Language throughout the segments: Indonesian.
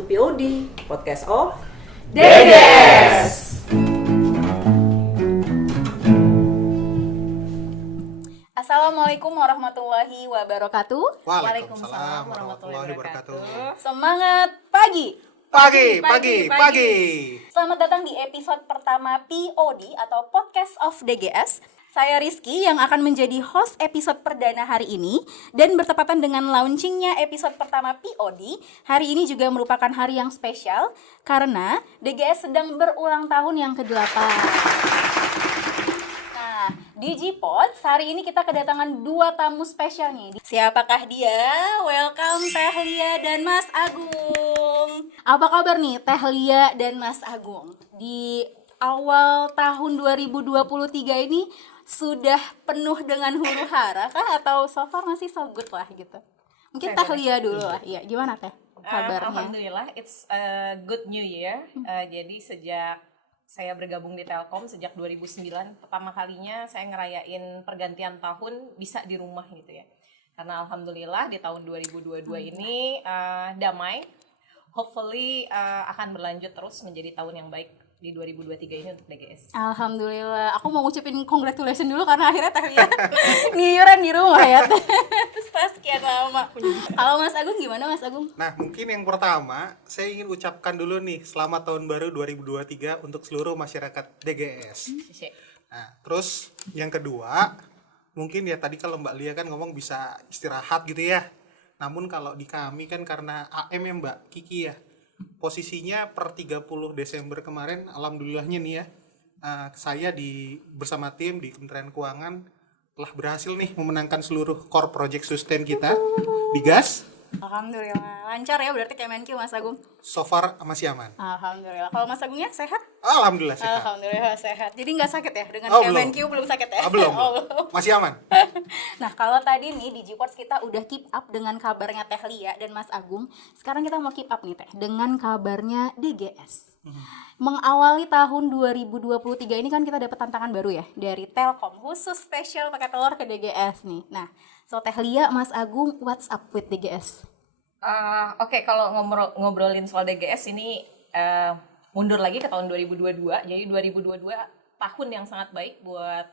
to POD, Podcast of DGS. Assalamualaikum warahmatullahi wabarakatuh. Waalaikumsalam warahmatullahi wabarakatuh. Semangat pagi. Pagi. Selamat datang di episode pertama POD atau Podcast of DGS. Saya Rizky yang akan menjadi host episode perdana hari ini. Dan bertepatan dengan launchingnya episode pertama POD, hari ini juga merupakan hari yang spesial karena DGS sedang berulang tahun yang ke-8. Nah, di G-Pods hari ini kita kedatangan 2 tamu spesial nih. Siapakah dia? Welcome Teh Lia dan Mas Agung. Apa kabar nih Teh Lia dan Mas Agung? Di awal tahun 2023 ini sudah penuh dengan huru-hara kah atau so far masih so good lah gitu? Mungkin Teh Lia dulu lah. Iya, gimana Teh kabarnya? Alhamdulillah, it's a good new year. Jadi sejak saya bergabung di Telkom sejak 2009, pertama kalinya saya ngerayain pergantian tahun bisa di rumah gitu ya. Karena alhamdulillah di tahun 2022 ini damai. Hopefully akan berlanjut terus menjadi tahun yang baik di 2023 ini untuk DGS. Alhamdulillah. Aku mau ngucapin congratulations dulu karena akhirnya Teh Lia niuran di rumah ya. Setelah sekian lama. Kalau Mas Agung gimana Mas Agung? Nah, mungkin yang pertama saya ingin ucapkan dulu nih selamat tahun baru 2023 untuk seluruh masyarakat DGS. Nah, terus yang kedua, mungkin ya tadi kalau Mbak Lia kan ngomong bisa istirahat gitu ya. Namun kalau di kami kan karena AM ya Mbak Kiki ya, posisinya per 30 Desember kemarin alhamdulillahnya nih ya, saya bersama tim di Kementerian Keuangan telah berhasil nih memenangkan seluruh core project sustain kita di gas. Alhamdulillah. Lancar ya berarti Kemenq Mas Agung. So far masih aman. Alhamdulillah. Kalau Mas Agungnya sehat? Alhamdulillah sehat. Alhamdulillah sehat. Jadi nggak sakit ya dengan Oh, Kemenq belum sakit ya? Belum. Oh. Masih aman. Nah, kalau tadi nih di G-Pods kita udah keep up dengan kabarnya Teh Lia dan Mas Agung. Sekarang kita mau keep up nih Teh dengan kabarnya DGS. Mengawali tahun 2023 ini kan kita dapat tantangan baru ya dari Telkom khusus spesial pakai telur ke DGS nih. Nah, so Teh Lia, Mas Agung, what's up with DGS? Oke, kalau ngobrolin soal DGS ini mundur lagi ke tahun 2022. Jadi 2022 tahun yang sangat baik buat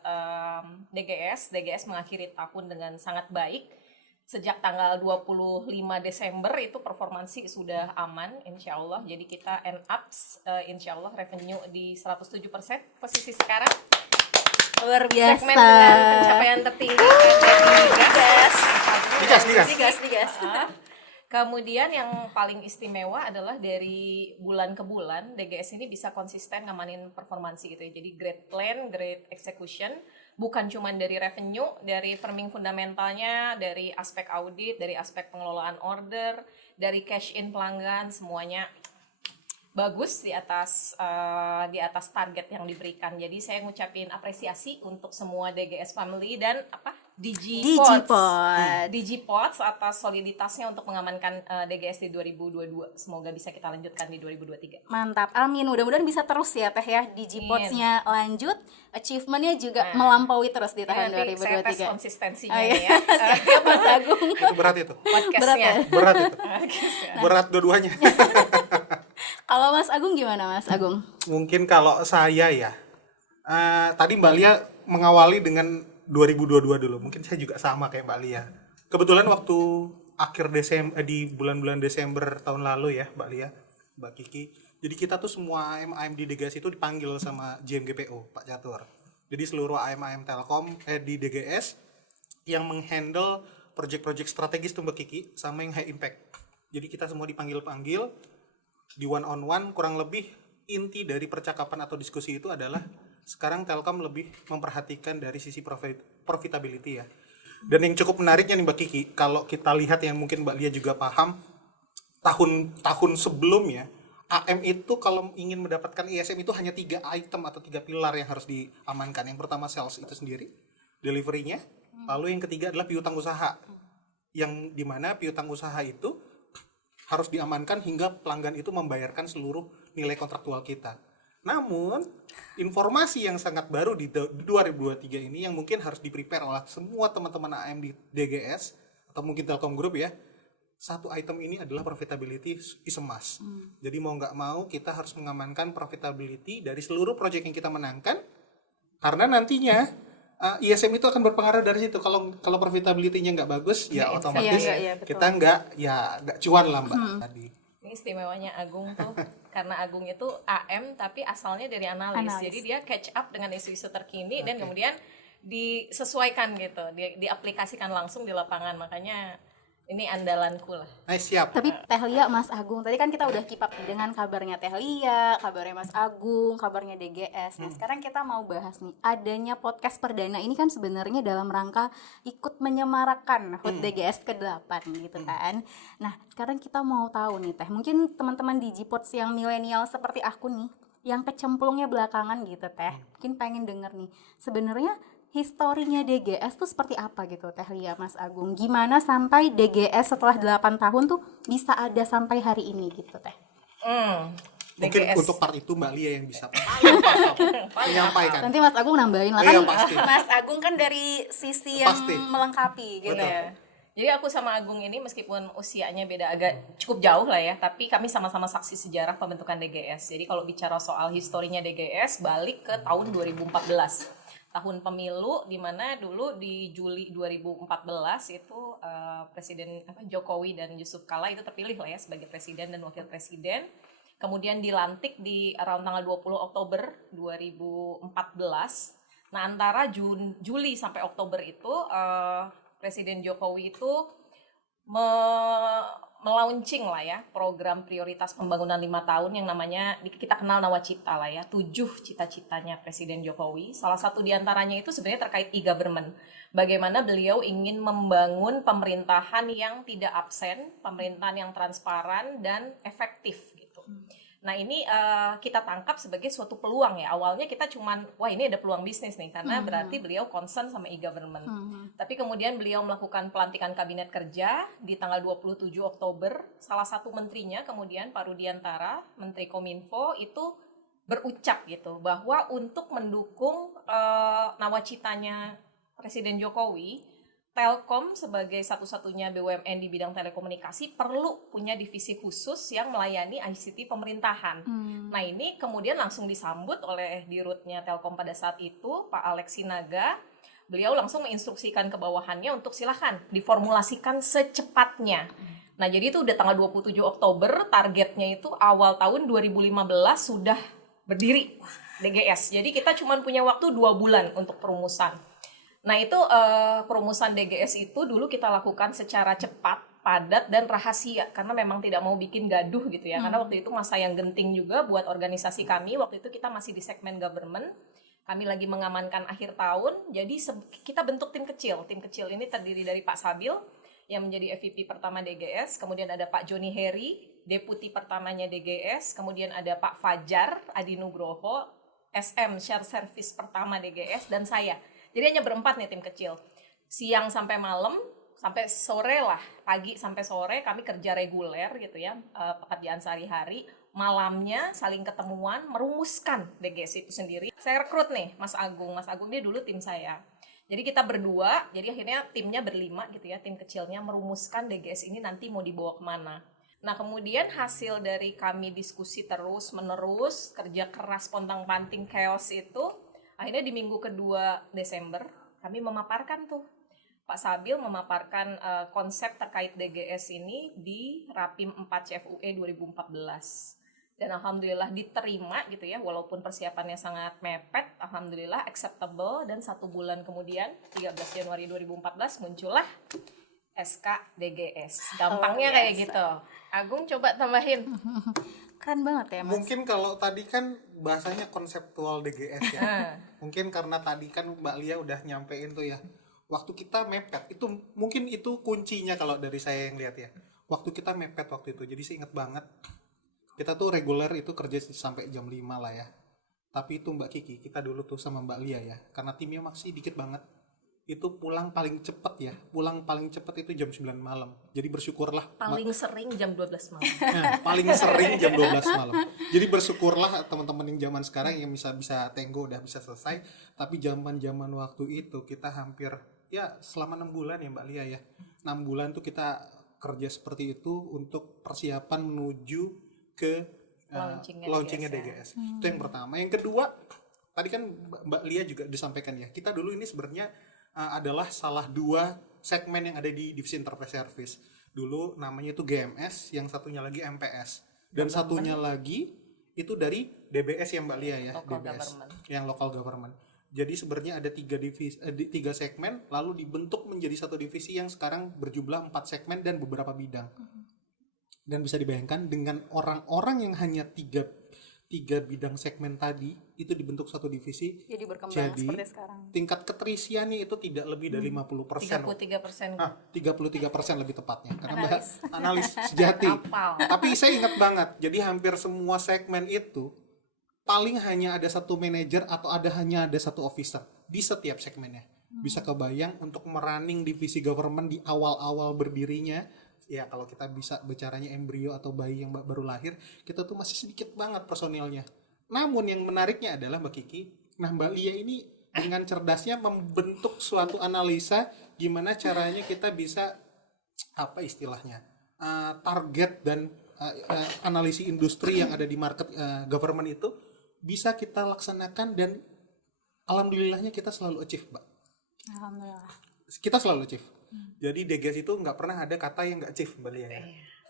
DGS. DGS mengakhiri tahun dengan sangat baik. Sejak tanggal 25 Desember itu performansi sudah aman insya Allah. Jadi kita end up insya Allah revenue di 107% posisi sekarang. Luar biasa. Segmen dengan pencapaian tertinggi di gas. Kemudian yang paling istimewa adalah dari bulan ke bulan DGS ini bisa konsisten ngamanin performansi gitu ya. Jadi great plan, great execution, bukan cuma dari revenue, dari firming fundamentalnya, dari aspek audit, dari aspek pengelolaan order, dari cash in pelanggan, semuanya bagus di atas target yang diberikan. Jadi saya ngucapin apresiasi untuk semua DGS family dan DigiPods atas soliditasnya untuk mengamankan DGS di 2022. Semoga bisa kita lanjutkan di 2023. Mantap, amin. Mudah-mudahan bisa terus ya Teh ya. DigiPods-nya lanjut, achievementnya juga melampaui terus di tahun 2023. Saya tes konsistensinya ya. ya. Mas Agung. Itu berat itu. Podcastnya. Berat itu. Berat dua-duanya. Kalau Mas Agung gimana Mas Agung? Mungkin kalau saya ya, tadi Mbak Lia mengawali dengan 2022 dulu. Mungkin saya juga sama kayak Mbak Lia. Kebetulan waktu akhir Desember di bulan-bulan Desember tahun lalu ya Mbak Lia, Mbak Kiki. Jadi kita tuh semua AM di DGS itu dipanggil sama JMGPO Pak Catur. Jadi seluruh AM Telkom di DGS yang menghandle project-project strategis tuh Mbak Kiki sama yang high impact. Jadi kita semua dipanggil-panggil di one on one. Kurang lebih inti dari percakapan atau diskusi itu adalah sekarang Telkom lebih memperhatikan dari sisi profitability ya. Dan yang cukup menariknya nih Mbak Kiki, kalau kita lihat yang mungkin Mbak Lia juga paham, tahun sebelumnya AM itu kalau ingin mendapatkan ISM itu hanya 3 item atau 3 pilar yang harus diamankan. Yang pertama sales itu sendiri, delivery-nya, lalu yang ketiga adalah piutang usaha. Yang dimana piutang usaha itu harus diamankan hingga pelanggan itu membayarkan seluruh nilai kontraktual kita. Namun, informasi yang sangat baru di 2023 ini yang mungkin harus di-prepare oleh semua teman-teman AM di DGS atau mungkin Telkom Group ya, satu item ini adalah profitability is a must. Jadi mau nggak mau kita harus mengamankan profitability dari seluruh project yang kita menangkan, karena nantinya ISM itu akan berpengaruh dari situ. Kalau profitability-nya nggak bagus, ya otomatis betul. kita nggak cuan lah Mbak tadi. Ini istimewanya Agung tuh karena Agung itu AM tapi asalnya dari analis. Jadi dia catch up dengan isu-isu terkini dan kemudian disesuaikan gitu, diaplikasikan langsung di lapangan. Makanya ini andalanku lah. Siap. Tapi Teh Lia, Mas Agung, tadi kan kita udah keep up nih dengan kabarnya Teh Lia, kabarnya Mas Agung, kabarnya DGS. Nah, sekarang kita mau bahas nih, adanya podcast perdana ini kan sebenarnya dalam rangka ikut menyemarakan HUT DGS ke-8 gitu kan. Nah, sekarang kita mau tahu nih Teh, mungkin teman-teman Digipods yang milenial seperti aku nih, yang kecemplungnya belakangan gitu Teh, mungkin pengen denger nih, sebenarnya historinya DGS tuh seperti apa gitu Teh Lia, Mas Agung? Gimana sampai DGS setelah 8 tahun tuh bisa ada sampai hari ini gitu Teh? Mungkin DGS. untuk part itu Mbak Lia yang bisa paling paham menyampaikan. Nanti Mas Agung nambahin lah Iya, kan. pasti. Mas Agung kan dari sisi yang Pasti. melengkapi gitu Betul. ya. Jadi aku sama Agung ini meskipun usianya beda agak cukup jauh lah ya, tapi kami sama-sama saksi sejarah pembentukan DGS. Jadi kalau bicara soal historinya DGS, balik ke tahun 2014. Tahun pemilu di mana dulu di Juli 2014 itu Presiden Jokowi dan Yusuf Kala itu terpilih lah ya sebagai presiden dan wakil presiden. Kemudian dilantik di around tanggal 20 Oktober 2014. Nah, antara Juli sampai Oktober itu Presiden Jokowi itu melaunching lah ya program prioritas pembangunan 5 tahun yang namanya kita kenal Nawacita lah ya, 7 cita-citanya Presiden Jokowi. Salah satu diantaranya itu sebenarnya terkait e-government. Bagaimana beliau ingin membangun pemerintahan yang tidak absen, pemerintahan yang transparan dan efektif gitu. Nah ini kita tangkap sebagai suatu peluang ya. Awalnya kita cuman, wah ini ada peluang bisnis nih, karena berarti beliau concern sama e-government. Tapi kemudian beliau melakukan pelantikan kabinet kerja di tanggal 27 Oktober. Salah satu menterinya kemudian Pak Rudiantara, Menteri Kominfo itu berucap gitu, bahwa untuk mendukung nawacitanya Presiden Jokowi, Telkom sebagai satu-satunya BUMN di bidang telekomunikasi perlu punya divisi khusus yang melayani ICT pemerintahan. Nah ini kemudian langsung disambut oleh dirutnya Telkom pada saat itu, Pak Alex Sinaga. Beliau langsung menginstruksikan ke bawahannya untuk silakan diformulasikan secepatnya. Nah jadi itu udah tanggal 27 Oktober, targetnya itu awal tahun 2015 sudah berdiri DGS. Jadi kita cuma punya waktu 2 bulan untuk perumusan. Nah itu perumusan DGS itu dulu kita lakukan secara cepat, padat, dan rahasia karena memang tidak mau bikin gaduh gitu ya. Karena waktu itu masa yang genting juga buat organisasi kami. Waktu itu kita masih di segmen government, kami lagi mengamankan akhir tahun. Jadi kita bentuk tim kecil. Tim kecil ini terdiri dari Pak Sabil yang menjadi FVP pertama DGS, kemudian ada Pak Joni Heri, deputi pertamanya DGS, kemudian ada Pak Fajar Adi Nugroho, SM Share Service pertama DGS, dan saya. Jadi hanya berempat nih tim kecil. Siang sampai malam, sampai sore lah, pagi sampai sore kami kerja reguler gitu ya, pekerjaan sehari-hari. Malamnya saling ketemuan, merumuskan DGS itu sendiri. Saya rekrut nih Mas Agung dia dulu tim saya. Jadi kita berdua, jadi akhirnya timnya berlima gitu ya, tim kecilnya merumuskan DGS ini nanti mau dibawa kemana. Nah kemudian hasil dari kami diskusi terus menerus, kerja keras pontang-panting chaos itu, akhirnya di minggu kedua Desember kami memaparkan tuh, Pak Sabil memaparkan konsep terkait DGS ini di Rapim 4 CFUE 2014. Dan alhamdulillah diterima gitu ya, walaupun persiapannya sangat mepet, alhamdulillah acceptable. Dan 1 bulan kemudian 13 Januari 2014 muncullah SK DGS. Gampangnya kayak gitu. Agung coba tambahin. Keren banget ya Mas. Mungkin kalau tadi kan bahasanya konseptual DGS ya. Mungkin karena tadi kan Mbak Lia udah nyampein tuh ya. Waktu kita mepet, itu mungkin itu kuncinya kalau dari saya yang lihat ya. Waktu kita mepet waktu itu, jadi saya ingat banget. Kita tuh reguler itu kerja sampai jam 5 lah ya. Tapi itu Mbak Kiki, kita dulu tuh sama Mbak Lia ya. Karena timnya masih dikit banget. Itu pulang paling cepet ya. Pulang paling cepet itu jam 9 malam. Jadi bersyukurlah. Paling sering jam 12 malam. Paling sering jam 12 malam. Jadi bersyukurlah teman-teman yang zaman sekarang yang bisa tenggo udah bisa selesai. Tapi zaman waktu itu kita hampir ya selama 6 bulan ya Mbak Lia ya. 6 bulan tuh kita kerja seperti itu untuk persiapan menuju ke launchingnya DGS. Itu yang pertama. Yang kedua, tadi kan Mbak Lia juga disampaikan ya, kita dulu ini sebenarnya adalah salah dua segmen yang ada di divisi enterprise service. Dulu namanya itu GMS, yang satunya lagi MPS, dan satunya lagi itu dari DBS ya Mbak Lia ya, Local DBS government. yang local government. Jadi sebenarnya ada tiga segmen, lalu dibentuk menjadi satu divisi yang sekarang berjumlah 4 segmen dan beberapa bidang. Dan bisa dibayangkan dengan orang-orang yang hanya tiga bidang segmen tadi itu dibentuk satu divisi. Jadi berkembang Jadi seperti sekarang. tingkat keterisiannya itu tidak lebih dari 50%. 33%. 33% lebih tepatnya. Karena analis sejati. Apal. Tapi saya ingat banget. Jadi hampir semua segmen itu paling hanya ada satu manajer atau hanya ada satu officer di setiap segmennya. Bisa kebayang untuk merunning divisi government di awal-awal berdirinya. Ya kalau kita bisa bicaranya embrio atau bayi yang baru lahir, kita tuh masih sedikit banget personilnya. Namun yang menariknya adalah Mbak Kiki, nah Mbak Lia ini dengan cerdasnya membentuk suatu analisa gimana caranya kita bisa apa istilahnya target dan analisis industri yang ada di market government itu bisa kita laksanakan dan alhamdulillahnya kita selalu achieve, Mbak. Alhamdulillah. Kita selalu achieve. Jadi DGS itu nggak pernah ada kata yang nggak achieve, Mbak Lia ya.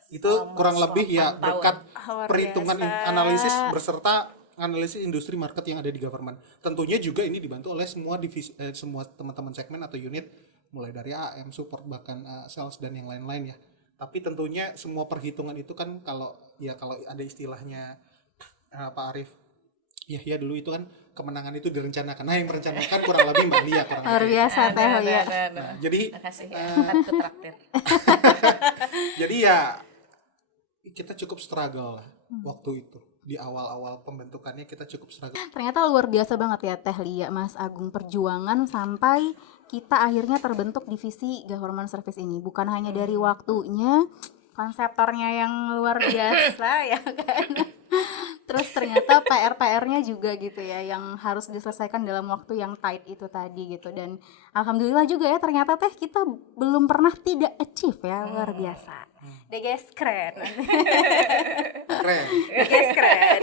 Itu kurang lebih ya berkat perhitungan analisis beserta analisis industri market yang ada di government. Tentunya juga ini dibantu oleh semua divisi, semua teman-teman segmen atau unit, mulai dari AM, support, bahkan sales dan yang lain-lain ya. Tapi tentunya semua perhitungan itu kan kalau ada istilahnya Pak Arief, ya dulu itu kan kemenangan itu direncanakan. Nah yang merencanakan kurang lebih Mbak Lia. Luar biasa Teh Lia. Nah, jadi Makasih ya, aku traktir. jadi ya kita cukup struggle lah waktu itu. Di awal-awal pembentukannya kita cukup struggle. Ternyata luar biasa banget ya Teh Lia, Mas Agung, perjuangan sampai kita akhirnya terbentuk divisi government service ini. Bukan hanya dari waktunya, konseptornya yang luar biasa ya kan. Terus ternyata PR-nya juga gitu ya, yang harus diselesaikan dalam waktu yang tight itu tadi gitu. Dan alhamdulillah juga ya ternyata Teh kita belum pernah tidak achieve ya, luar biasa. DGS keren. DGS keren.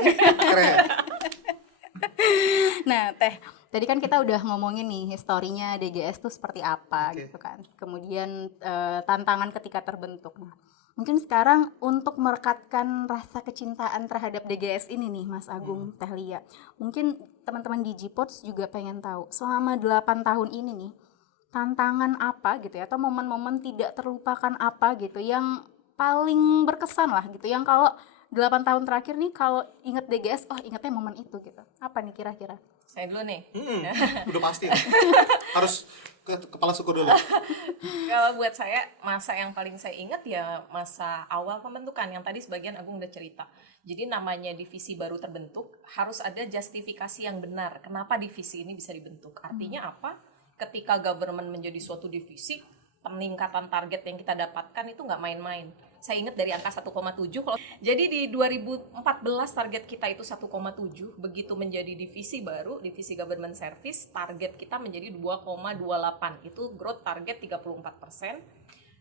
Nah Teh, tadi kan kita udah ngomongin nih historinya DGS tuh seperti apa gitu kan. Kemudian tantangan ketika terbentuk. Nah, mungkin sekarang untuk merekatkan rasa kecintaan terhadap DGS ini nih Mas Agung, Teh Lia. Mungkin teman-teman di Gpods juga pengen tahu selama 8 tahun ini nih tantangan apa gitu ya, atau momen-momen tidak terlupakan apa gitu yang paling berkesan lah gitu, yang kalau 8 tahun terakhir nih kalau inget DGS, oh ingetnya momen itu gitu. Apa nih kira-kira? Saya dulu nih. Udah pasti. Harus ke kepala suku dulu. Kalau buat saya, masa yang paling saya ingat ya masa awal pembentukan, yang tadi sebagian Agung udah cerita. Jadi namanya divisi baru terbentuk, harus ada justifikasi yang benar kenapa divisi ini bisa dibentuk. Artinya apa? Ketika government menjadi suatu divisi, peningkatan target yang kita dapatkan itu nggak main-main. Saya ingat dari angka 1,7. Jadi di 2014 target kita itu 1,7. Begitu menjadi divisi baru, divisi government service, target kita menjadi 2,28. Itu growth target 34%.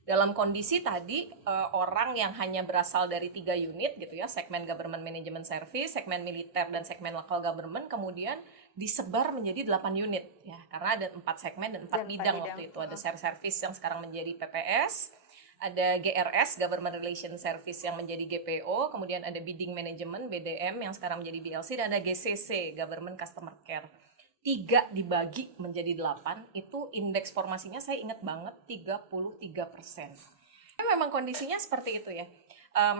Dalam kondisi tadi orang yang hanya berasal dari 3 unit gitu ya, segmen government management service, segmen militer dan segmen local government, kemudian disebar menjadi 8 unit ya, karena ada 4 segmen dan 4 bidang waktu itu. Ada share service yang sekarang menjadi PPS, ada GRS government relation service yang menjadi GPO, kemudian ada bidding management BDM yang sekarang menjadi BLC, dan ada GCC government customer care. 3 dibagi menjadi 8, itu indeks formasinya saya ingat banget 33%. Memang kondisinya seperti itu ya.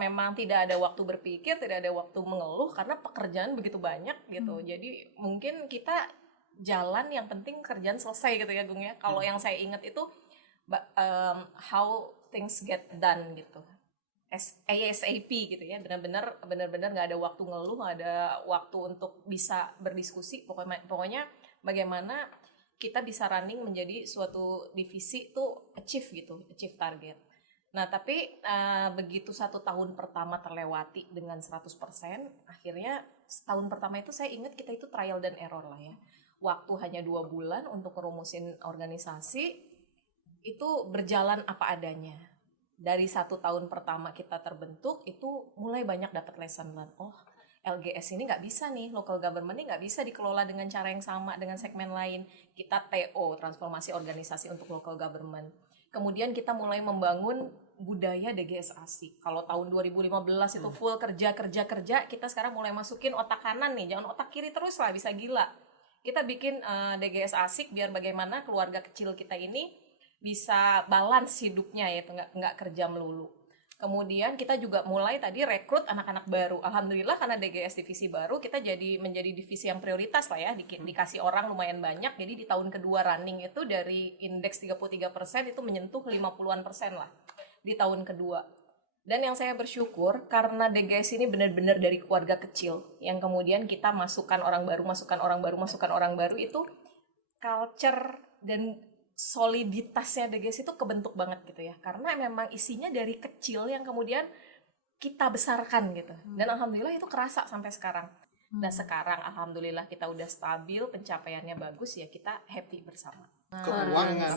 Memang tidak ada waktu berpikir, tidak ada waktu mengeluh karena pekerjaan begitu banyak gitu. Jadi mungkin kita jalan, yang penting kerjaan selesai gitu ya Gung ya. Kalau yang saya ingat itu how things get done gitu. ASAP gitu ya, benar-benar nggak ada waktu ngeluh, nggak ada waktu untuk bisa berdiskusi. Pokoknya bagaimana kita bisa running menjadi suatu divisi tuh achieve target. Nah tapi begitu 1 tahun pertama terlewati dengan 100%, akhirnya setahun pertama itu saya ingat kita itu trial dan error lah ya. Waktu hanya 2 bulan untuk merumusin organisasi, itu berjalan apa adanya. dari 1 tahun pertama kita terbentuk itu mulai banyak dapat lesson learned. Oh, LGS ini nggak bisa nih, local government ini nggak bisa dikelola dengan cara yang sama dengan segmen lain. Kita TO, transformasi organisasi untuk local government. Kemudian kita mulai membangun budaya DGS asik. Kalau tahun 2015 itu full kerja, kita sekarang mulai masukin otak kanan nih, jangan otak kiri terus lah, bisa gila. Kita bikin DGS asik biar bagaimana keluarga kecil kita ini bisa balance hidupnya ya, nggak kerja melulu. Kemudian kita juga mulai tadi rekrut anak-anak baru. Alhamdulillah karena DGS divisi baru, kita menjadi divisi yang prioritas lah ya, dikasih orang lumayan banyak. Jadi di tahun kedua running itu dari indeks 33% itu menyentuh 50-an% lah di tahun kedua. Dan yang saya bersyukur karena DGS ini benar-benar dari keluarga kecil, yang kemudian kita masukkan orang baru itu culture dan soliditasnya DGS itu kebentuk banget gitu ya, karena memang isinya dari kecil yang kemudian kita besarkan gitu, dan alhamdulillah itu kerasa sampai sekarang. Dan sekarang alhamdulillah kita udah stabil, pencapaiannya bagus ya, kita happy bersama. Keuangan,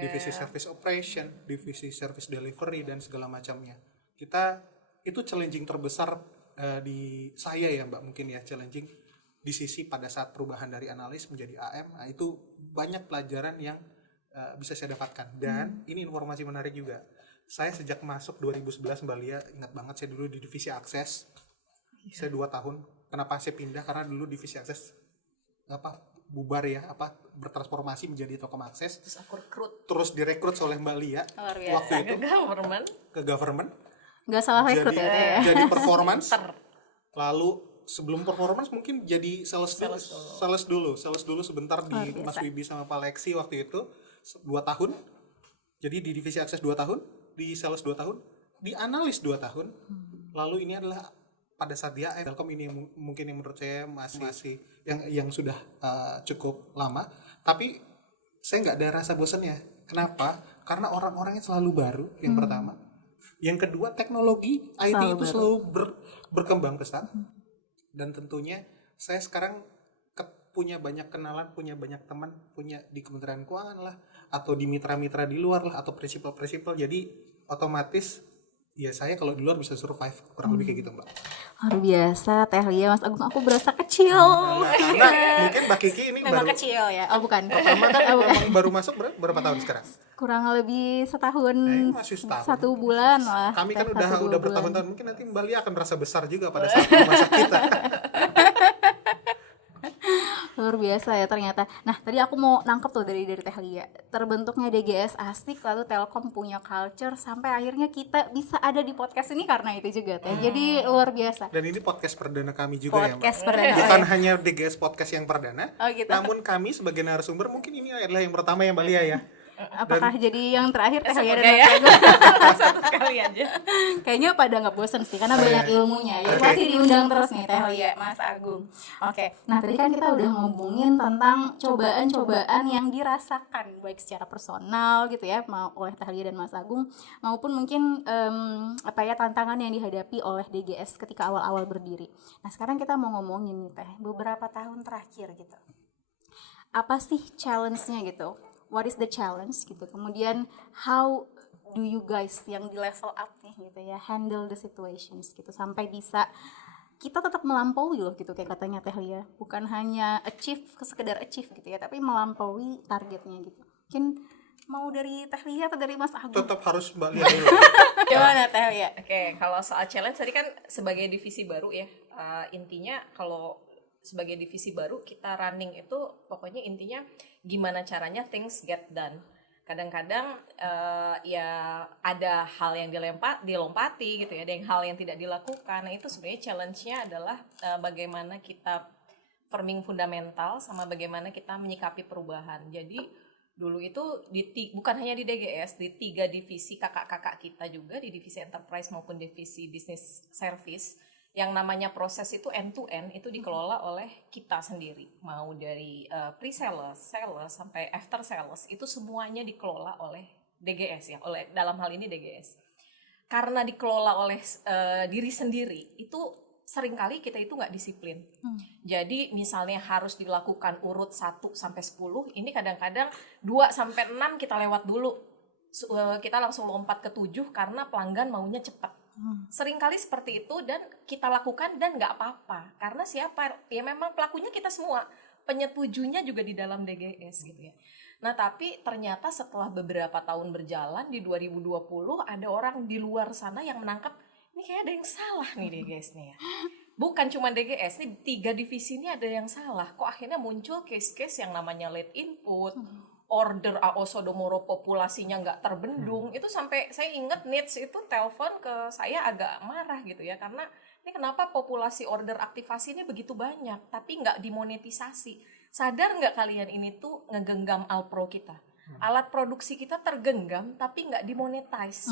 Divisi service operation, divisi service delivery dan segala macamnya. Kita itu challenging terbesar di saya ya Mbak, mungkin ya, challenging di sisi pada saat perubahan dari analis menjadi AM. Nah, itu banyak pelajaran yang bisa saya dapatkan. Dan ini informasi menarik juga. Saya sejak masuk 2011 Mbak Lia, ingat banget saya dulu di divisi akses. Saya 2 tahun. Kenapa saya pindah? Karena dulu divisi akses bubar ya, bertransformasi menjadi Telkom Akses. Terus direkrut oleh Mbak Lia waktu itu ke government. Nggak salah rekrut ya. Jadi performance. Lalu sebelum performance mungkin jadi sales dulu sebentar di Mas Wibi sama Pak Lexi waktu itu 2 tahun. Jadi di divisi akses 2 tahun, di sales 2 tahun, di analis 2 tahun. Lalu ini adalah pada saat dia Telkom ini mungkin yang menurut saya masih yang sudah cukup lama, tapi saya nggak ada rasa bosannya. Kenapa? Karena orang-orangnya selalu baru, yang pertama. Yang kedua, teknologi IT itu selalu berkembang pesat. Dan tentunya saya sekarang punya banyak kenalan, punya banyak teman, punya di Kementerian Keuangan lah, atau di mitra-mitra di luar lah, atau prinsipal-prinsipal. Jadi otomatis ya saya kalau di luar bisa survive, kurang lebih kayak gitu Mbak. Luar biasa, Teh Lia, Mas Agung, aku berasa kecil. Karena mungkin Mbak Kiki ini memang baru kecil ya. Oh bukan. pertama kan memang baru masuk berapa tahun sekarang? Kurang lebih setahun, masih setahun. 1 bulan lah. Kami kan Teh, udah bertahun-tahun, mungkin nanti Mbak Lia akan merasa besar juga pada saat masa kita. Luar biasa ya ternyata. Nah tadi aku mau nangkep tuh dari Teh Lia, terbentuknya DGS asik, lalu Telkom punya culture, sampai akhirnya kita bisa ada di podcast ini karena itu juga Teh. Jadi luar biasa. Dan ini podcast perdana kami juga Podcast ya Mbak. perdana. Bukan hanya DGS podcast yang perdana, gitu. namun kami sebagai narasumber mungkin ini adalah yang pertama ya Mbak Lia ya. Apakah jadi yang terakhir Teh Lia dan Semoga ya. Mas Agung? Satu kali aja. Kayaknya pada nggak bosan sih karena banyak ilmunya ya. Pasti diundang terus nih Teh Lia, Mas Agung. Oke. Nah tadi kan kita udah ngomongin tentang cobaan-cobaan yang dirasakan baik secara personal gitu ya, oleh Teh Lia dan Mas Agung, maupun mungkin tantangan yang dihadapi oleh DGS ketika awal-awal berdiri. Nah sekarang kita mau ngomongin nih Teh, beberapa tahun terakhir gitu. Apa sih challenge-nya gitu? What is the challenge gitu? Kemudian how do you guys yang di level up nih gitu ya handle the situations gitu sampai bisa kita tetap melampaui loh gitu, kayak katanya Teh Lia, bukan hanya sekedar achieve gitu ya, tapi melampaui targetnya gitu. Mungkin mau dari Teh Lia atau dari Mas Agung? Tetap harus Mbak Lia dulu. Gimana Teh Lia? Oke, kalau soal challenge tadi kan sebagai divisi baru ya, intinya kalau sebagai divisi baru kita running itu pokoknya intinya gimana caranya things get done. Kadang-kadang ya ada hal yang dilompati gitu ya, ada hal yang tidak dilakukan. Nah itu sebenarnya challenge-nya adalah bagaimana kita forming fundamental sama bagaimana kita menyikapi perubahan. Jadi dulu itu bukan hanya di DGS, di 3 divisi kakak-kakak kita juga, di divisi enterprise maupun divisi business service, yang namanya proses itu end to end itu dikelola oleh kita sendiri, mau dari pre-sales, sales sampai after sales itu semuanya dikelola oleh DGS ya, oleh dalam hal ini DGS. Karena dikelola oleh diri sendiri itu seringkali kita itu nggak disiplin. Jadi misalnya harus dilakukan urut 1 sampai 10, ini kadang-kadang 2 sampai 6 kita lewat dulu. kita langsung lompat ke 7 karena pelanggan maunya cepat. Seringkali seperti itu dan kita lakukan dan nggak apa-apa. Karena siapa? Ya memang pelakunya kita semua. Penyetujunya juga di dalam DGS gitu ya. Nah tapi ternyata setelah beberapa tahun berjalan di 2020 ada orang di luar sana yang menangkap ini kayak ada yang salah nih DGS nih ya. Bukan cuma DGS, nih 3 divisi ini ada yang salah. Kok akhirnya muncul case-case yang namanya late input, order AO Sodomoro populasinya nggak terbendung. Itu sampai saya inget NITS itu telepon ke saya agak marah gitu ya. Karena ini kenapa populasi order aktivasi ini begitu banyak, tapi nggak dimonetisasi. Sadar nggak kalian ini tuh ngegenggam Alpro kita? Alat produksi kita tergenggam tapi nggak dimonetize.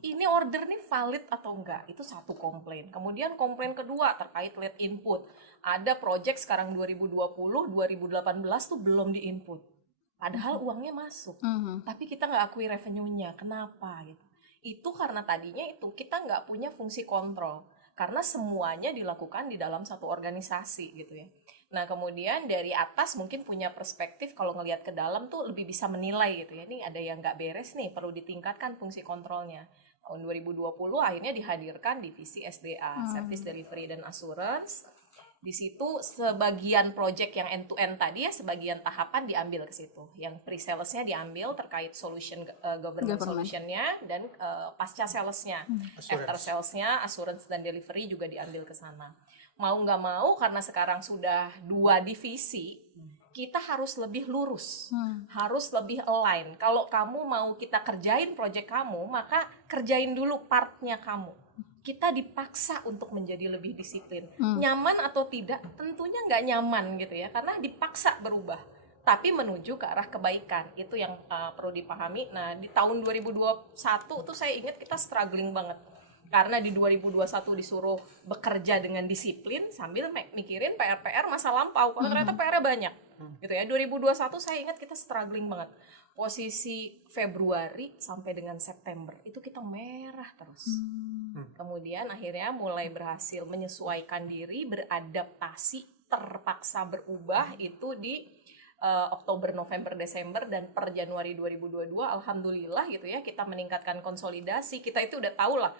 Ini order nih valid atau enggak? Itu satu komplain. Kemudian komplain kedua terkait late input. Ada project sekarang 2020, 2018 tuh belum di-input. Padahal uangnya masuk. Tapi kita nggak akui revenue-nya. Kenapa? Gitu. Itu karena tadinya itu kita nggak punya fungsi kontrol. Karena semuanya dilakukan di dalam satu organisasi gitu ya. Nah kemudian dari atas mungkin punya perspektif kalau ngelihat ke dalam tuh lebih bisa menilai gitu ya. Ini ada yang nggak beres nih, perlu ditingkatkan fungsi kontrolnya. Tahun 2020 akhirnya dihadirkan divisi SDA, Service Delivery dan Assurance. Di situ sebagian project yang end to end tadi ya, sebagian tahapan diambil ke situ. Yang pre-salesnya diambil terkait solution government solutionnya dan pasca salesnya, after salesnya, assurance dan delivery juga diambil ke sana. Mau nggak mau karena sekarang sudah 2 divisi, kita harus lebih lurus, harus lebih align. Kalau kamu mau kita kerjain project kamu, maka kerjain dulu partnya kamu. Kita dipaksa untuk menjadi lebih disiplin. Nyaman atau tidak, tentunya nggak nyaman gitu ya, karena dipaksa berubah. Tapi menuju ke arah kebaikan, itu yang perlu dipahami. Nah, di tahun 2021 tuh saya ingat kita struggling banget. Karena di 2021 disuruh bekerja dengan disiplin sambil mikirin PR-PR masa lampau. Karena ternyata PR-nya banyak. Gitu ya. 2021 saya ingat kita struggling banget. Posisi Februari sampai dengan September itu kita merah terus. Kemudian akhirnya mulai berhasil menyesuaikan diri, beradaptasi, terpaksa berubah itu di Oktober, November, Desember dan per Januari 2022 alhamdulillah gitu ya kita meningkatkan konsolidasi. Kita itu udah tahu lah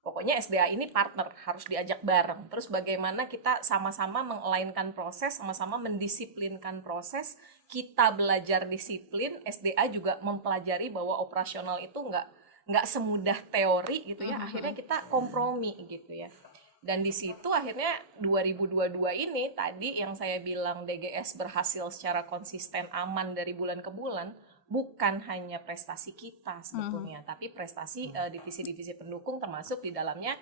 pokoknya SDA ini partner, harus diajak bareng. Terus bagaimana kita sama-sama mengelainkan proses, sama-sama mendisiplinkan proses. Kita belajar disiplin, SDA juga mempelajari bahwa operasional itu nggak semudah teori gitu ya. Akhirnya kita kompromi gitu ya. Dan di situ akhirnya 2022 ini tadi yang saya bilang DGS berhasil secara konsisten aman dari bulan ke bulan. Bukan hanya prestasi kita sebetulnya, tapi prestasi divisi-divisi pendukung termasuk di dalamnya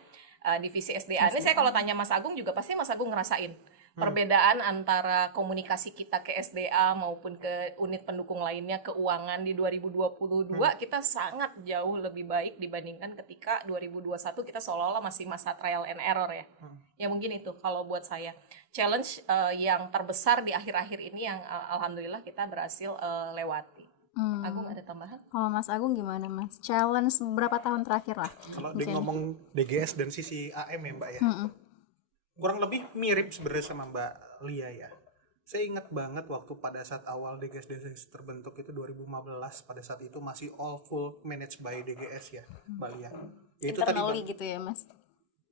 divisi SDA. Ini saya kalau tanya Mas Agung juga pasti Mas Agung ngerasain perbedaan antara komunikasi kita ke SDA maupun ke unit pendukung lainnya, keuangan di 2022 kita sangat jauh lebih baik dibandingkan ketika 2021 kita seolah-olah masih masa trial and error ya. Ya mungkin itu kalau buat saya challenge yang terbesar di akhir-akhir ini yang alhamdulillah kita berhasil lewati. Agung ada tambahan? Kalau Mas Agung gimana Mas? Challenge berapa tahun terakhir lah? Kalau dia ngomong DGS dan sisi AM ya Mbak ya, kurang lebih mirip sebenarnya sama Mbak Lia ya. Saya ingat banget waktu pada saat awal DGS terbentuk itu 2015, pada saat itu masih all full managed by DGS ya Mbak Lia. Itu tadi gitu ya Mas?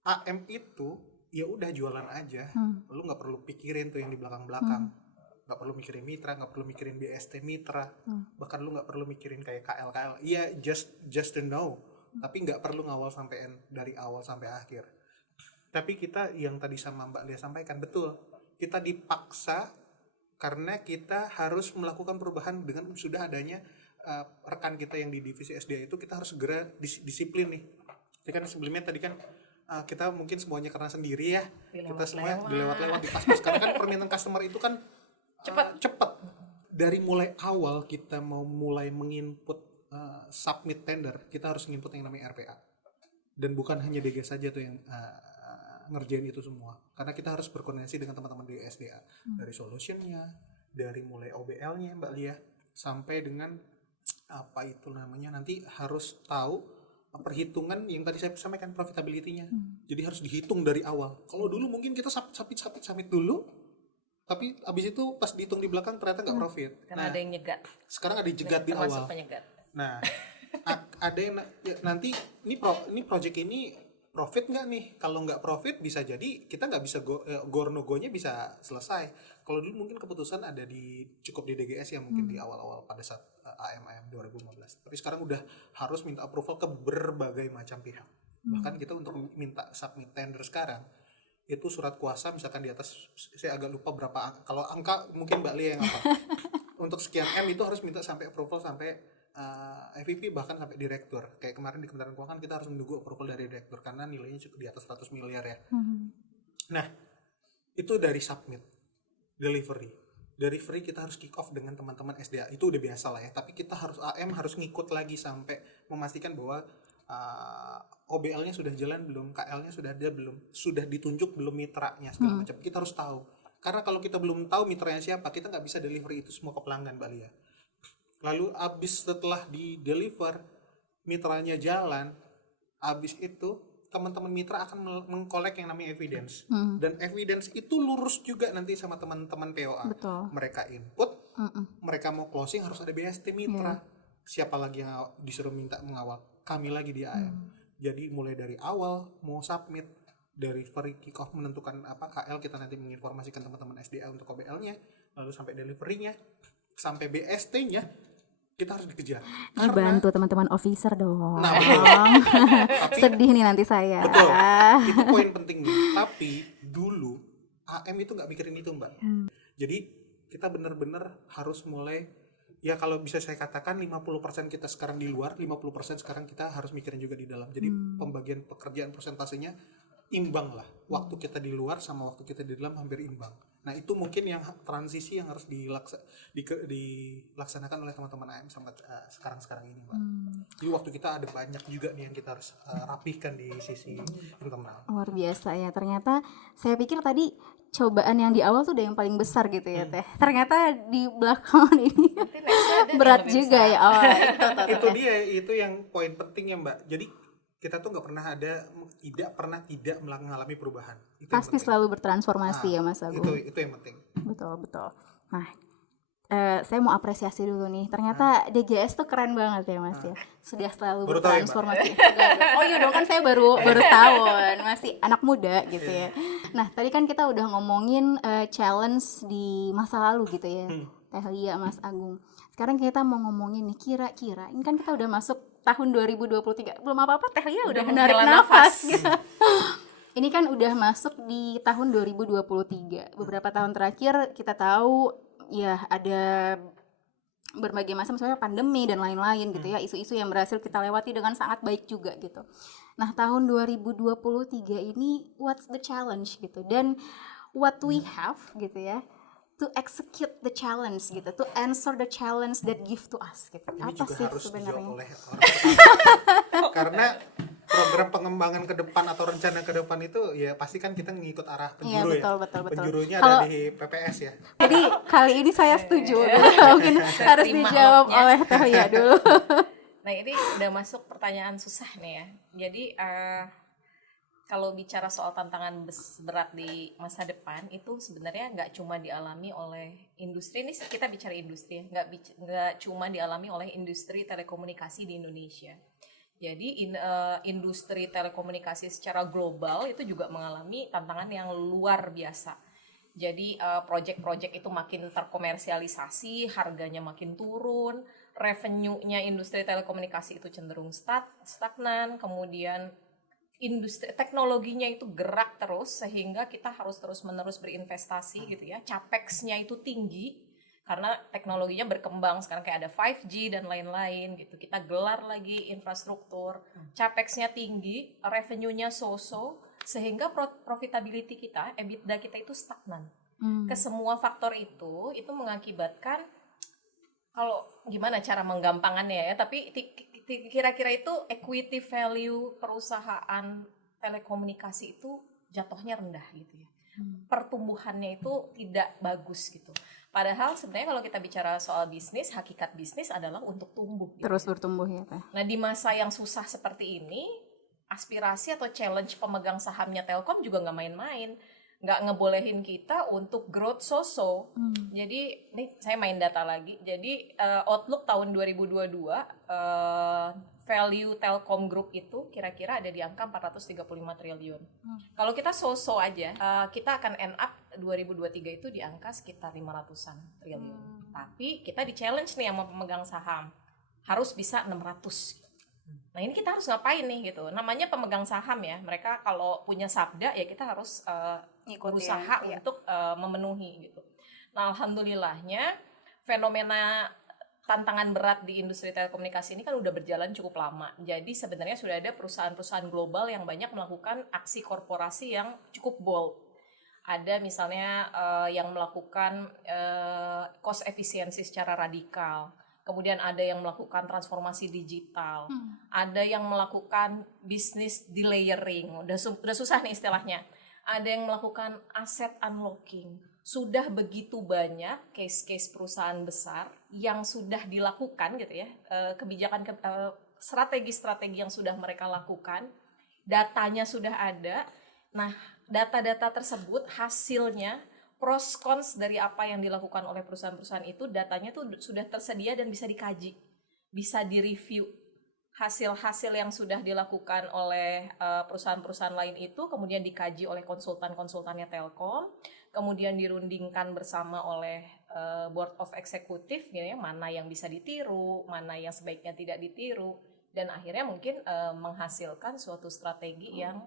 AM itu ya udah jualan aja, lu nggak perlu pikirin tuh yang di belakang-belakang. Nggak perlu mikirin mitra, nggak perlu mikirin BST mitra, bahkan lu nggak perlu mikirin kayak KL. Iya, just to know, tapi nggak perlu ngawal sampai dari awal sampai akhir. Tapi kita yang tadi sama Mbak Lia sampaikan betul, kita dipaksa karena kita harus melakukan perubahan dengan sudah adanya rekan kita yang di divisi SDA itu kita harus segera disiplin nih. Jadi kan sebelumnya tadi kan kita mungkin semuanya karena sendiri ya, kita semua dilewat-lewat di pas-pas. Karena kan permintaan customer itu kan cepat. Dari mulai awal kita mau mulai menginput submit tender, kita harus menginput yang namanya RPA. Dan bukan hanya DG saja tuh yang ngerjain itu semua. Karena kita harus berkoordinasi dengan teman-teman di SDA. Dari solutionnya, dari mulai OBL-nya Mbak Lia, sampai dengan apa itu namanya, nanti harus tahu perhitungan yang tadi saya sampaikan profitability-nya. Jadi harus dihitung dari awal. Kalau dulu mungkin kita submit dulu, tapi abis itu pas dihitung di belakang ternyata nggak profit. Karena ada yang nyegat. Sekarang ada jegat di awal. Penyegat. Nah, ada yang nanti ini project ini profit nggak nih? Kalau nggak profit bisa jadi kita nggak bisa go no go-nya bisa selesai. Kalau dulu mungkin keputusan ada cukup di DGS ya mungkin di awal-awal pada saat AM 2015. Tapi sekarang udah harus minta approval ke berbagai macam pihak. Bahkan kita untuk minta submit tender sekarang itu surat kuasa misalkan di atas, saya agak lupa berapa kalau angka mungkin Mbak Lia yang apa. Untuk sekian M itu harus minta sampai approval sampai FVP bahkan sampai direktur. Kayak kemarin di Kementerian Keuangan kita harus menunggu approval dari direktur karena nilainya cukup di atas 100 miliar ya. Nah, itu dari submit, delivery kita harus kick off dengan teman-teman SDA. Itu udah biasa lah ya, tapi kita harus AM harus ngikut lagi sampai memastikan bahwa OBL-nya sudah jalan belum, KL-nya sudah ada belum, sudah ditunjuk belum mitranya segala macam. Kita harus tahu. Karena kalau kita belum tahu mitranya siapa, kita nggak bisa delivery itu semua ke pelanggan, Mbak Lia. Lalu setelah di deliver mitranya jalan, abis itu teman-teman mitra akan mengkolek yang namanya evidence. Dan evidence itu lurus juga nanti sama teman-teman POA. Betul. Mereka input, mereka mau closing harus ada BST mitra. Siapa lagi yang disuruh minta mengawal? Kami lagi di AM. Jadi mulai dari awal mau submit, dari kick off menentukan apa KL, kita nanti menginformasikan teman-teman SDA untuk OBL-nya, lalu sampai delivery-nya, sampai BST-nya kita harus dikejar. Dibantu teman-teman officer dong. Nah, betul. Sedih nih nanti saya. Betul. Itu poin penting nih. Tapi dulu AM itu nggak mikirin itu, Mbak. Jadi kita benar-benar harus mulai, ya kalau bisa saya katakan 50% kita sekarang di luar, 50% sekarang kita harus mikirin juga di dalam. Jadi pembagian pekerjaan persentasenya imbang lah. Waktu kita di luar sama waktu kita di dalam hampir imbang. Nah itu mungkin yang transisi yang harus dilaksanakan oleh teman-teman AM sampai sekarang ini, Mbak. Jadi waktu kita ada banyak juga nih yang kita harus rapihkan di sisi internal. Luar biasa ya, ternyata saya pikir tadi cobaan yang di awal tuh udah yang paling besar gitu ya Teh. Ternyata di belakangan ini berat juga ya. Itu dia, itu yang poin pentingnya, Mbak. Jadi kita tuh tidak pernah mengalami perubahan. Itu pasti selalu bertransformasi ya Mas Agung. Itu yang penting. Betul. Nah, saya mau apresiasi dulu nih. Ternyata DGS tuh keren banget ya Mas ya. Sudah selalu bertransformasi. Oh iya dong, kan saya baru setahun, masih anak muda gitu ya. Nah, tadi kan kita udah ngomongin challenge di masa lalu gitu ya. Teh Lia, Mas Agung. Sekarang kita mau ngomongin nih kira-kira ini kan kita udah masuk tahun 2023. Belum apa-apa Teh Lia udah menarik nafas gitu. Ini kan udah masuk di tahun 2023. Beberapa tahun terakhir kita tahu ya ada berbagai macam misalnya pandemi dan lain-lain gitu ya, isu-isu yang berhasil kita lewati dengan sangat baik juga gitu. Nah, tahun 2023 ini what's the challenge gitu, dan what we have gitu ya to execute the challenge gitu, to answer the challenge that give to us gitu. Ini apa juga sih harus sebenarnya? dijawab oleh orang karena program pengembangan ke depan atau rencana ke depan itu ya pasti kan kita ngikut arah penjuru. Betul. Penjurunya ada di PPS ya. Jadi kali ini saya setuju. Mungkin harus dijawab oleh Teh Lia dulu. Nah, ini udah masuk pertanyaan susah nih ya. Jadi kalau bicara soal tantangan berat di masa depan itu sebenarnya nggak cuma dialami oleh industri, ini kita bicara industri ya, nggak cuma dialami oleh industri telekomunikasi di Indonesia. Jadi industri telekomunikasi secara global itu juga mengalami tantangan yang luar biasa. Jadi proyek-proyek itu makin terkomersialisasi, harganya makin turun, revenue-nya industri telekomunikasi itu cenderung stagnan, kemudian industri teknologinya itu gerak terus sehingga kita harus terus-menerus berinvestasi gitu ya. Capex-nya itu tinggi karena teknologinya berkembang, sekarang kayak ada 5G dan lain-lain gitu. Kita gelar lagi infrastruktur, capex-nya tinggi, revenue-nya so-so, sehingga profitability kita, EBITDA kita itu stagnan. Kesemua faktor itu mengakibatkan, kalau gimana cara menggampangannya ya, tapi kira-kira itu equity value perusahaan telekomunikasi itu jatuhnya rendah gitu ya. Pertumbuhannya itu tidak bagus gitu. Padahal sebenarnya kalau kita bicara soal bisnis, hakikat bisnis adalah untuk tumbuh gitu. Terus bertumbuh ya Teh. Nah, di masa yang susah seperti ini, aspirasi atau challenge pemegang sahamnya Telkom juga nggak main-main. nggak ngebolehin kita untuk growth so-so. Jadi nih saya main data lagi. Jadi outlook tahun 2022 value Telkom Group itu kira-kira ada di angka 435 triliun. Kalau kita so-so aja, kita akan end up 2023 itu di angka sekitar 500-an triliun. Tapi kita di-challenge nih sama pemegang saham, harus bisa 600. Nah ini kita harus ngapain nih gitu. Namanya pemegang saham ya, mereka kalau punya sabda ya kita harus berusaha untuk memenuhi gitu. Nah alhamdulillahnya fenomena tantangan berat di industri telekomunikasi ini kan udah berjalan cukup lama. Jadi sebenarnya sudah ada perusahaan-perusahaan global yang banyak melakukan aksi korporasi yang cukup bold. Ada misalnya yang melakukan cost efisiensi secara radikal. Kemudian ada yang melakukan transformasi digital. Ada yang melakukan business delayering. Udah susah nih istilahnya. Ada yang melakukan asset unlocking. Sudah begitu banyak case-case perusahaan besar yang sudah dilakukan gitu ya, kebijakan strategi-strategi yang sudah mereka lakukan, datanya sudah ada. Nah, data-data tersebut hasilnya pros cons dari apa yang dilakukan oleh perusahaan-perusahaan itu, datanya tuh sudah tersedia dan bisa dikaji, bisa direview. Hasil-hasil yang sudah dilakukan oleh perusahaan-perusahaan lain itu kemudian dikaji oleh konsultan-konsultannya Telkom, kemudian dirundingkan bersama oleh board of executive gitu ya, mana yang bisa ditiru, mana yang sebaiknya tidak ditiru, dan akhirnya mungkin menghasilkan suatu strategi yang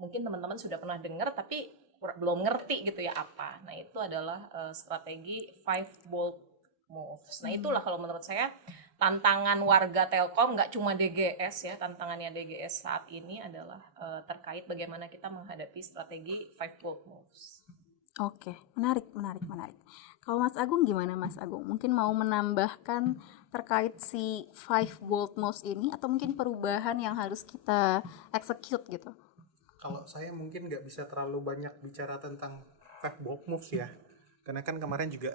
mungkin teman-teman sudah pernah dengar tapi belum ngerti gitu ya apa. Nah itu adalah strategi 5 bold moves. Nah itulah kalau menurut saya tantangan warga Telkom, nggak cuma DGS ya, tantangannya DGS saat ini adalah terkait bagaimana kita menghadapi strategi 5 bold moves. Oke, menarik. Kalau Mas Agung gimana Mas Agung? Mungkin mau menambahkan terkait si 5 bold moves ini atau mungkin perubahan yang harus kita execute gitu? Kalau saya mungkin nggak bisa terlalu banyak bicara tentang 5 bold moves ya. Karena kan kemarin juga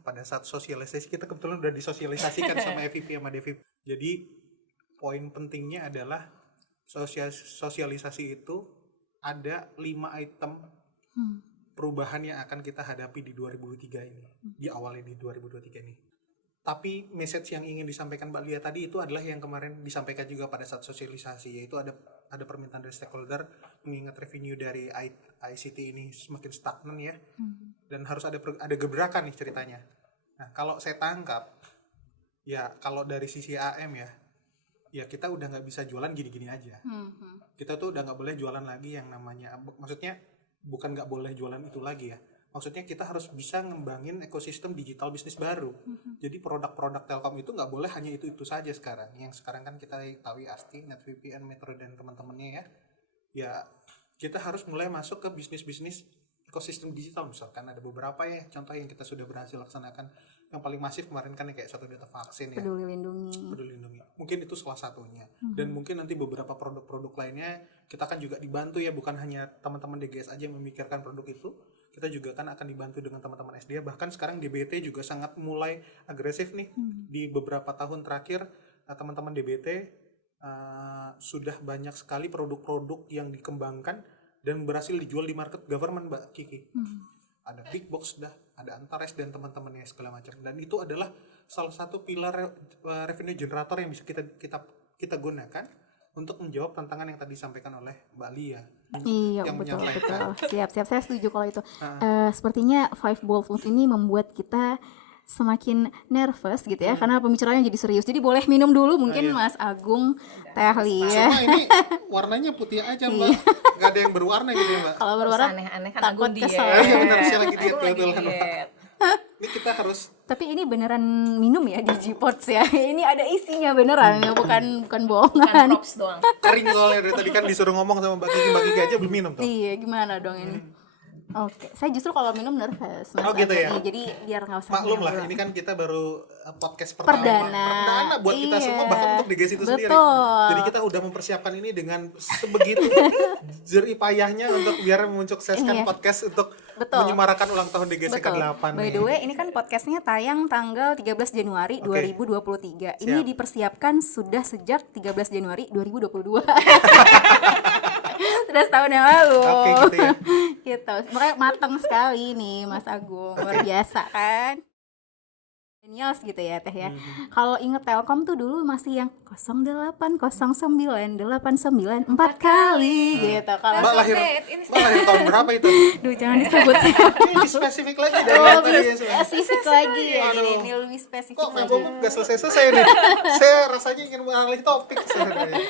pada saat sosialisasi kita kebetulan udah disosialisasikan sama EVP sama DVP. Jadi poin pentingnya adalah sosialisasi itu ada 5 item perubahan yang akan kita hadapi di 2023 ini, diawali di 2023 ini. Tapi message yang ingin disampaikan Mbak Lia tadi itu adalah yang kemarin disampaikan juga pada saat sosialisasi, yaitu ada permintaan dari stakeholder mengingat revenue dari ICT ini semakin stagnan ya, dan harus ada gebrakan nih ceritanya. Nah kalau saya tangkap ya, kalau dari sisi AM ya kita udah nggak bisa jualan gini-gini aja. Kita tuh udah nggak boleh jualan lagi yang namanya, maksudnya bukan nggak boleh jualan itu lagi ya. Maksudnya kita harus bisa ngembangin ekosistem digital bisnis baru. Jadi produk-produk Telkom itu nggak boleh hanya itu saja sekarang. Yang sekarang kan kita tahu ASTI, NetVPN, Metro dan teman-temannya ya. Ya kita harus mulai masuk ke bisnis-bisnis ekosistem digital. Misalkan ada beberapa ya contoh yang kita sudah berhasil laksanakan. Yang paling masif kemarin kan kayak Satu Data Vaksin ya. Peduli Lindungi. Mungkin itu salah satunya. Dan mungkin nanti beberapa produk-produk lainnya kita kan juga dibantu ya, bukan hanya teman-teman DGS aja yang memikirkan produk itu. Kita juga kan akan dibantu dengan teman-teman SDA. Bahkan sekarang DBT juga sangat mulai agresif nih. Di beberapa tahun terakhir teman-teman DBT sudah banyak sekali produk-produk yang dikembangkan dan berhasil dijual di market government Mbak Kiki. Ada Big Box ada Antares dan teman-temannya segala macam. Dan itu adalah salah satu pilar revenue generator yang bisa kita gunakan untuk menjawab tantangan yang tadi disampaikan oleh Mbak Lia. Iya, betul. Siap. Saya setuju kalau itu. Sepertinya 5 bold moves ini membuat kita semakin nervous gitu ya, karena pembicaraannya jadi serius. Jadi boleh minum dulu mungkin Mas Agung, Teh Lia. Cuma ini warnanya putih aja Mbak. Gak ada yang berwarna gitu ya Mbak. Kalau berwarna aneh-aneh kan takut Agung kesel. Iya benar, saya lagi diet Agung lagi kebetulan. diet. Ini kita harus Tapi ini beneran minum ya di G-Pods ya. Ini ada isinya beneran, bukan Bukan bohongan. props doang. kering soalnya dari tadi kan disuruh ngomong sama Mbak Kiki aja belum minum tuh. Iya, gimana dong ini? Oke, saya justru kalau minum nervous. Mas Oh, gitu ya? Agung. Jadi biar nggak usah Maklum lah, nyabrol. ini kan kita baru podcast pertama. Perdana. buat kita Iya. semua, bahkan untuk DGS itu sendiri. Betul. Jadi kita udah mempersiapkan ini dengan sebegitu jerih payahnya untuk biar mensukseskan Iya. podcast untuk Betul. menyemarakan ulang tahun DGS Betul. ke-8 By the way, ini kan podcastnya tayang tanggal 13 Januari 2023. Ini Siap. dipersiapkan sudah sejak 13 Januari 2022. Sudah setahun yang lalu. Oke, gitu ya. Gitu. Makanya matang sekali nih Mas Agung. Luar biasa kan? Millennials gitu ya Teh ya. Kalau inget Telkom tuh dulu masih yang 080989 kali gitu. Kalau Mbak lahir tahun berapa itu? Duh, jangan disebut sih. Ini lebih spesifik lagi dari yang tadi ya, sebenarnya. Spesifik lagi ya. Aduh. Ini lebih spesifik Kok lagi. ngomong nggak selesai-selesai nih? Saya rasanya ingin mengalih topik sebenarnya.